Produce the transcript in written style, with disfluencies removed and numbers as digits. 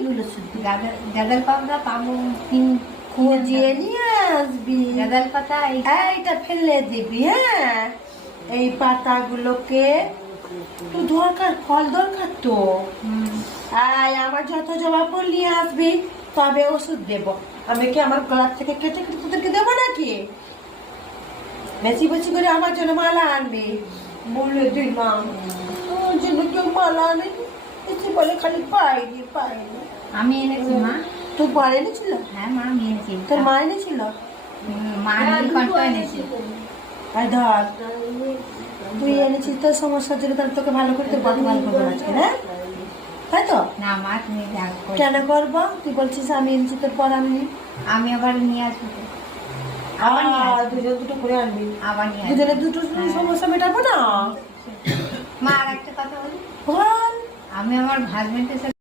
এগুলো শুধু গাঁদাল পাতা পাবো, 3 খুঁজিয়ে নিয়ে আসবি। গাঁদাল পাতা এইটা ফেলে দিবি, হ্যাঁ। এই পাতাগুলোকে তো দরকার, ফল দরকার তো। আমার যত জবা ফুল নিয়ে আসবি, তবে ওষুধ দেব। আমি কি আমার গলার থেকে কেটে কেটে তোদেরকে দেবো নাকি? বেশি বেশি করে আমার জন্য মালা আনবি বলে দিলাম। ওর জন্য কেউ মালা আনে এসে বলে খালি পাইনি পাইনি। আমি এনেছি মা। তোর মা এনেছিল? হ্যাঁ মা, আমি এনেছি। তোর মা এনেছিল? মা নীলকণ্ঠ এনেছি। আর ধর, তুই এনেছিস তোর সমস্যার জন্য, তাহলে তোকে ভালো করে তোর বাবা ভালো করবো আজকে, হ্যাঁ? তাই তো? না মা, তুমি কেন করবো? তুই বলছিস আমি এনেছি, তোর পর আমি আবার নিয়ে আসবো তো। দুজন দুটো করে আনবি। আবার নিয়ে আসবো। দুজনে দুটো সমস্যা মেটাবো না? মা আর একটা কথা বলি। বল। আমি আমার হাজবেন্ডের সাথে